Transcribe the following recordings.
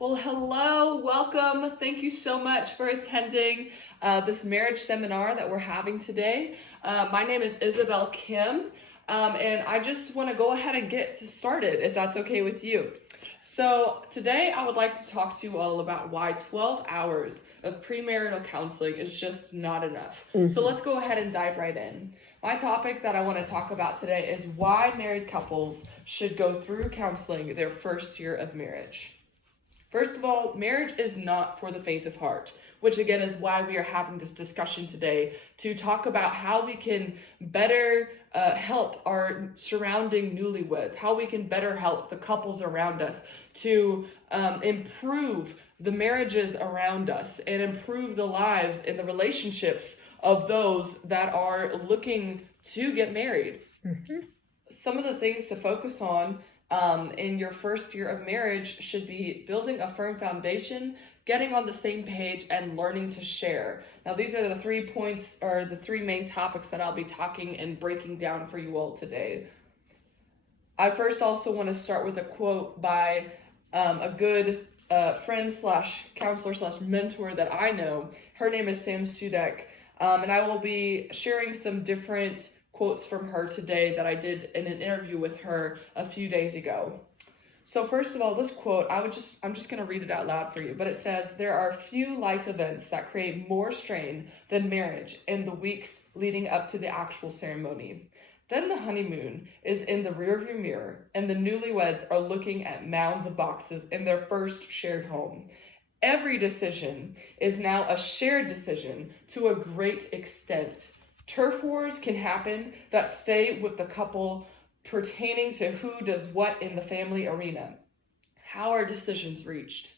Well, hello, welcome. Thank you so much for attending this marriage seminar that we're having today. My name is Isabel Kim, and I just want to go ahead and get started if that's okay with you. So today I would like to talk to you all about why 12 hours of premarital counseling is just not enough. So let's go ahead and dive right in. My topic that I want to talk about today is why married couples should go through counseling their first year of marriage. First of all, marriage is not for the faint of heart, which again is why we are having this discussion today to talk about how we can better help our surrounding newlyweds, how we can better help the couples around us to improve the marriages around us and improve the lives and the relationships of those that are looking to get married. Some of the things to focus on in your first year of marriage should be building a firm foundation, getting on the same page, and learning to share. Now, these are the 3 points or the 3 main topics that I'll be talking and breaking down for you all today. I first also want to start with a quote by a good friend slash counselor slash mentor that I know. Her name is Sam Sudek, and I will be sharing some different quotes from her today that I did in an interview with her a few days ago. So first of all, this quote, I'm just going to read it out loud for you, but it says, "There are few life events that create more strain than marriage in the weeks leading up to the actual ceremony. Then the honeymoon is in the rearview mirror, and the newlyweds are looking at mounds of boxes in their first shared home. Every decision is now a shared decision to a great extent. Turf wars can happen that stay with the couple pertaining to who does what in the family arena. How are decisions reached?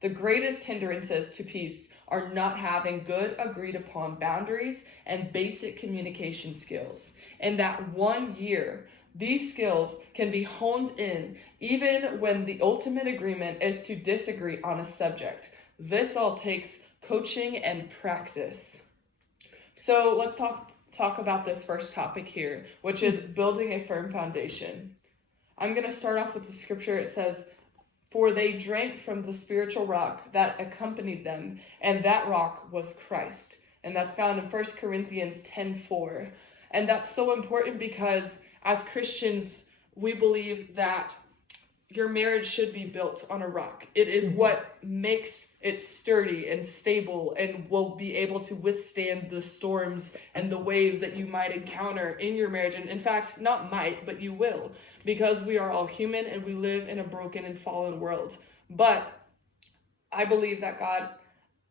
The greatest hindrances to peace are not having good agreed upon boundaries and basic communication skills. In that 1 year, these skills can be honed in even when the ultimate agreement is to disagree on a subject. This all takes coaching and practice." So let's talk about this first topic here, which is building a firm foundation. I'm going to start off with the scripture. It says, "For they drank from the spiritual rock that accompanied them, and that rock was Christ." And that's found in 1 Corinthians 10:4. And that's so important because as Christians, we believe that your marriage should be built on a rock. It is what makes it sturdy and stable and will be able to withstand the storms and the waves that you might encounter in your marriage. And in fact, not might, but you will, because we are all human and we live in a broken and fallen world. But I believe that God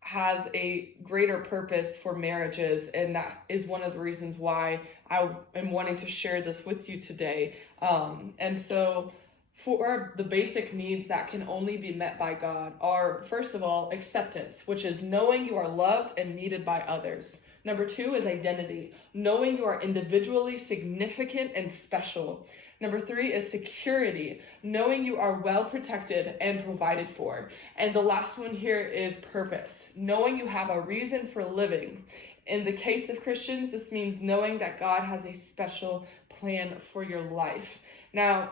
has a greater purpose for marriages, and that is one of the reasons why I am wanting to share this with you today. And so for the basic needs that can only be met by God are, first of all, acceptance, which is knowing you are loved and needed by others. Number 2 is identity, knowing you are individually significant and special. Number 3 is security, knowing you are well protected and provided for. And the last one here is purpose, knowing you have a reason for living. In the case of Christians, this means knowing that God has a special plan for your life. Now,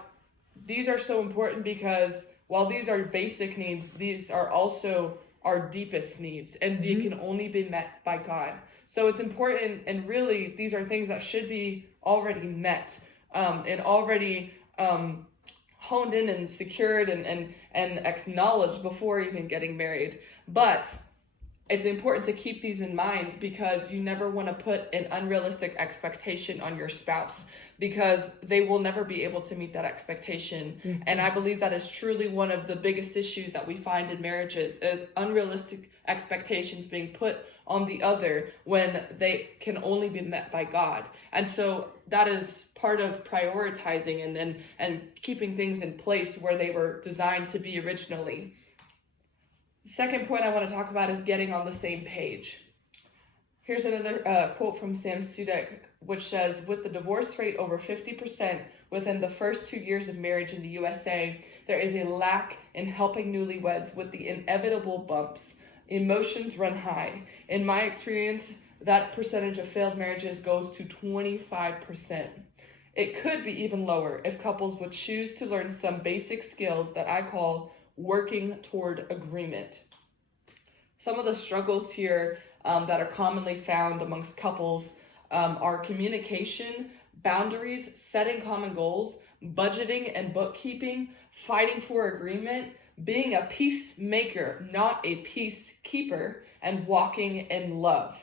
these are so important because while these are basic needs, these are also our deepest needs, and they can only be met by God. So it's important, and really these are things that should be already met and already honed in and secured and acknowledged before even getting married. But it's important to keep these in mind because you never want to put an unrealistic expectation on your spouse, because they will never be able to meet that expectation. And I believe that is truly one of the biggest issues that we find in marriages is unrealistic expectations being put on the other when they can only be met by God. And so that is part of prioritizing and keeping things in place where they were designed to be originally. The second point I want to talk about is getting on the same page. Here's another quote from Sam Sudek, which says, "With the divorce rate over 50% within the first 2 years of marriage in the USA, there is a lack in helping newlyweds with the inevitable bumps. Emotions run high. In my experience, that percentage of failed marriages goes to 25%. It could be even lower if couples would choose to learn some basic skills that I call working toward agreement. Some of the struggles here that are commonly found amongst couples are communication, boundaries, setting common goals, budgeting and bookkeeping, fighting for agreement, being a peacemaker, not a peacekeeper, and walking in love.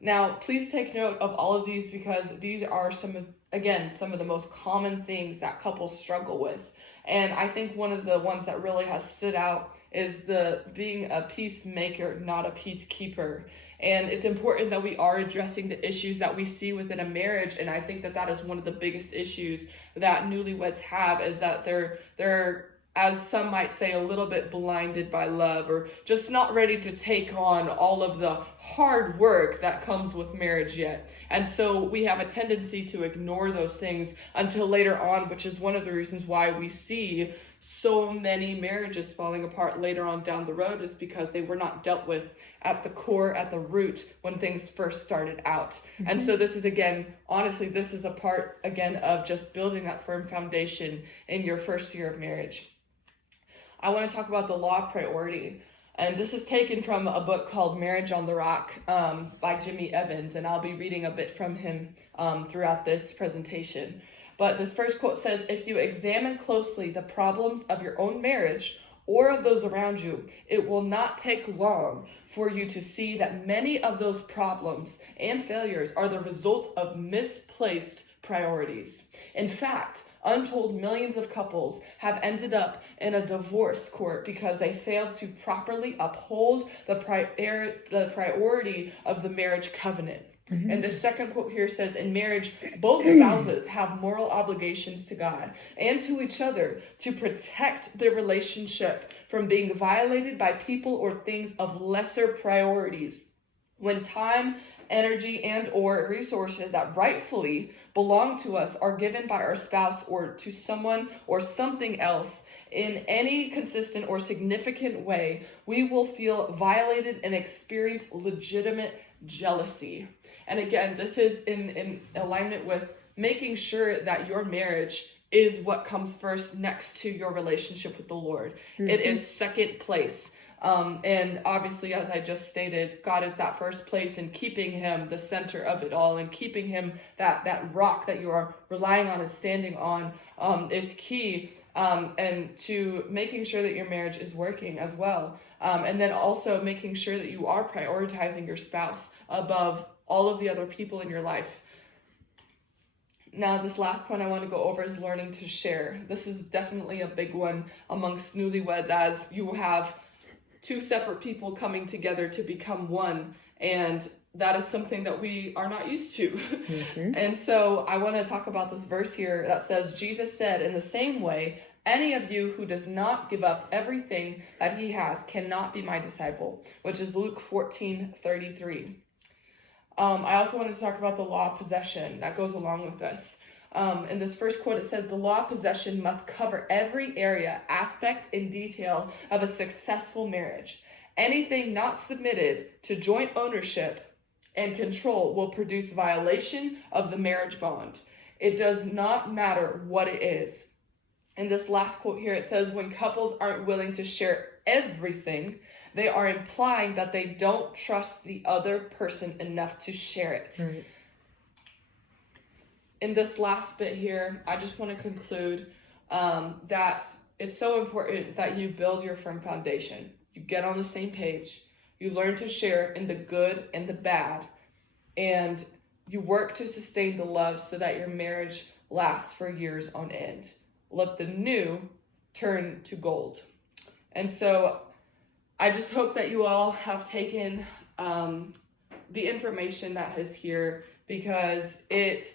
Now, please take note of all of these because these are some of the most common things that couples struggle with. And I think one of the ones that really has stood out is the being a peacemaker, not a peacekeeper. And it's important that we are addressing the issues that we see within a marriage. And I think that is one of the biggest issues that newlyweds have, is that they're, as some might say, a little bit blinded by love, or just not ready to take on all of the hard work that comes with marriage yet. And so we have a tendency to ignore those things until later on, which is one of the reasons why we see so many marriages falling apart later on down the road, is because they were not dealt with at the core, at the root, when things first started out. Mm-hmm. And so this is, again, honestly, this is a part, again, of just building that firm foundation in your first year of marriage. I want to talk about the law of priority. And this is taken from a book called Marriage on the Rock by Jimmy Evans. And I'll be reading a bit from him throughout this presentation. But this first quote says, "If you examine closely the problems of your own marriage or of those around you, it will not take long for you to see that many of those problems and failures are the result of misplaced priorities. In fact, untold millions of couples have ended up in a divorce court because they failed to properly uphold the priority of the marriage covenant." Mm-hmm. And the second quote here says, "In marriage, both spouses have moral obligations to God and to each other to protect their relationship from being violated by people or things of lesser priorities. When time, energy, and or resources that rightfully belong to us are given by our spouse or to someone or something else in any consistent or significant way, we will feel violated and experience legitimate jealousy." And again, this is in alignment with making sure that your marriage is what comes first next to your relationship with the Lord. Mm-hmm. It is second place. And obviously, as I just stated, God is that first place, and keeping him the center of it all, and keeping him that rock that you are relying on and standing on is key. And to making sure that your marriage is working as well. And then also making sure that you are prioritizing your spouse above all of the other people in your life. Now, this last point I want to go over is learning to share. This is definitely a big one amongst newlyweds, as you have two separate people coming together to become one. And that is something that we are not used to. Mm-hmm. And so I want to talk about this verse here that says, "Jesus said, in the same way, any of you who does not give up everything that he has cannot be my disciple," which is Luke 14:33. I also wanted to talk about the law of possession that goes along with this. In this first quote, it says, "The law of possession must cover every area, aspect, and detail of a successful marriage. Anything not submitted to joint ownership and control will produce violation of the marriage bond. It does not matter what it is." In this last quote here, it says, "When couples aren't willing to share everything, they are implying that they don't trust the other person enough to share it." Right. In this last bit here, I just want to conclude that it's so important that you build your firm foundation. You get on the same page. You learn to share in the good and the bad. And you work to sustain the love so that your marriage lasts for years on end. Let the new turn to gold. And so I just hope that you all have taken the information that is here, because it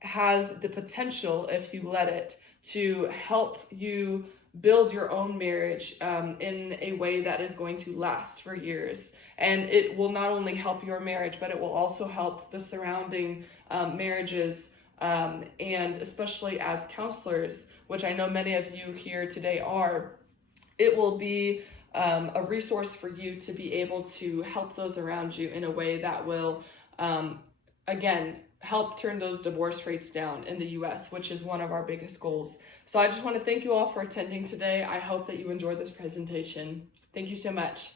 has the potential, if you let it, to help you build your own marriage in a way that is going to last for years. And it will not only help your marriage, but it will also help the surrounding marriages, and especially as counselors, which I know many of you here today are. It will be a resource for you to be able to help those around you in a way that will, again, help turn those divorce rates down in the US, which is one of our biggest goals. So I just want to thank you all for attending today. I hope that you enjoyed this presentation. Thank you so much.